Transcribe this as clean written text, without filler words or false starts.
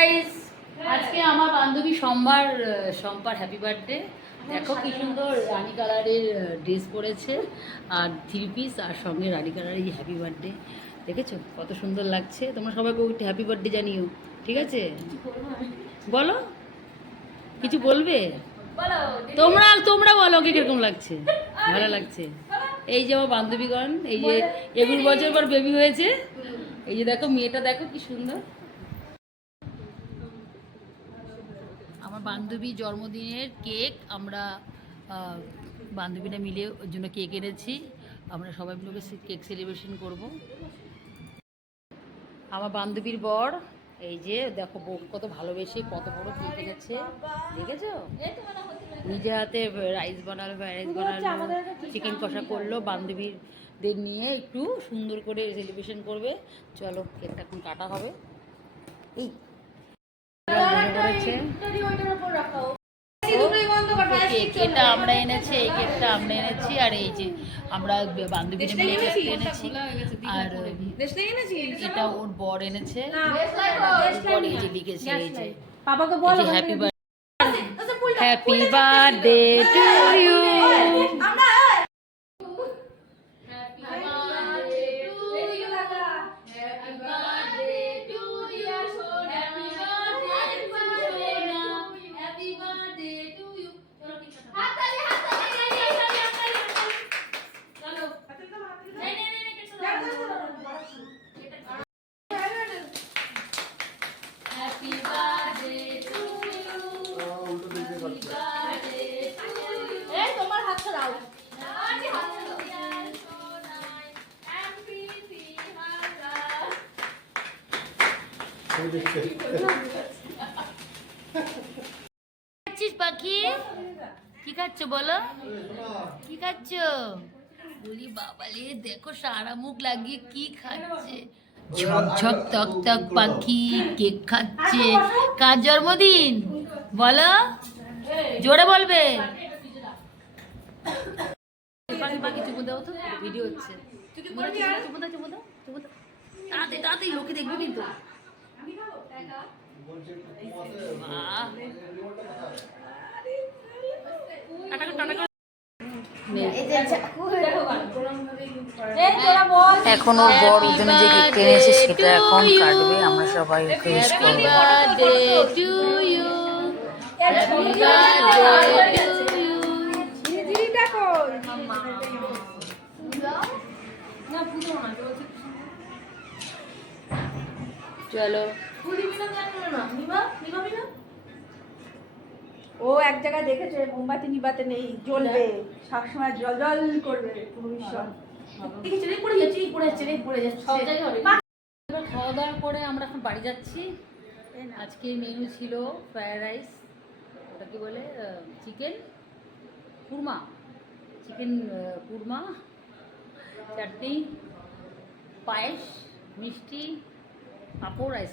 Guys, আজকে আমার বান্ধবী সম্পার হ্যাপি বার্থডে। দেখো কি সুন্দর রানী কালারের ড্রেস পরেছে আর 3 পিস, আর সঙ্গে রানী কালারের হ্যাপি বার্থডে। দেখেছো কত সুন্দর লাগছে? তোমরা সবাইকে একটু হ্যাপি বার্থডে জানিও, ঠিক আছে? বলো, কিছু বলবে? তোমরা তোমরা বলো কি কিরকম লাগছে? ভালো লাগছে? এই যে আমার বান্ধবীগণ, এই যে 11 বছর পর বেবি হয়েছে। এই যে দেখো মেয়েটা, দেখো কি সুন্দর। আমার বান্ধবী জন্মদিনের কেক আমরা বান্ধবীরা মিলে ওর জন্য কেক এনেছি। আমরা সবাই মিলে কেক সেলিব্রেশন করব। আমার বান্ধবীর বর, এই যে দেখো বউ কত ভালোবেসে কত বড় কেক এনেছে, দেখেছো? নিজে হাতে রাইস বানালো, চিকেন কষা করলো। বান্ধবীদের নিয়ে একটু সুন্দর করে সেলিব্রেশন করবে। চলো কেকটা এখন কাটা হবে। এই কেকটা আমরা এনেছি, এই কেকটা আমরা এনেছি, আর এই যে আমরা বান্ধবীরা মিলে কেকটা এনেছি, আর এটা ওর বর এনেছে। বর এই যে লিখেছে, এই যে happy birthday, happy birthday to you. পাখি কি খাচ্ছ বলো? কি খাচ্ছ? বলি বাবালে, দেখো সারা মুখ লাগিয়ে কি খাচ্ছে। ঝকঝক তক তক পাখি কেক খাচ্ছে। কার জন্মদিন বলো? জোরে বলবে। পাখি পাখি চুপো দাও তো, ভিডিও হচ্ছে। চুপো দাও, চুপো দাও, চুপো দাও। তাড়াতাড়ি লোকে দেখবে কিন্তু। এখন ওর বর ওর জন্য যে কেকটা এনেছে সেটা এখন কাটবে। আমরা সবাই উইশ করব। চলো, ও এক জায়গায় দেখেছে মোমবাতি নিবাতে নেই, জ্বলবে সবসময় জল জল করবে। খাওয়া দাওয়ার পরে আমরা এখন বাড়ি যাচ্ছি। আজকে মেনু ছিল ফ্রায়েড রাইস, ওটা কি বলে, চিকেন কুরমা, চাটনি, পায়েস, মিষ্টি, পাঁপড়, আইস।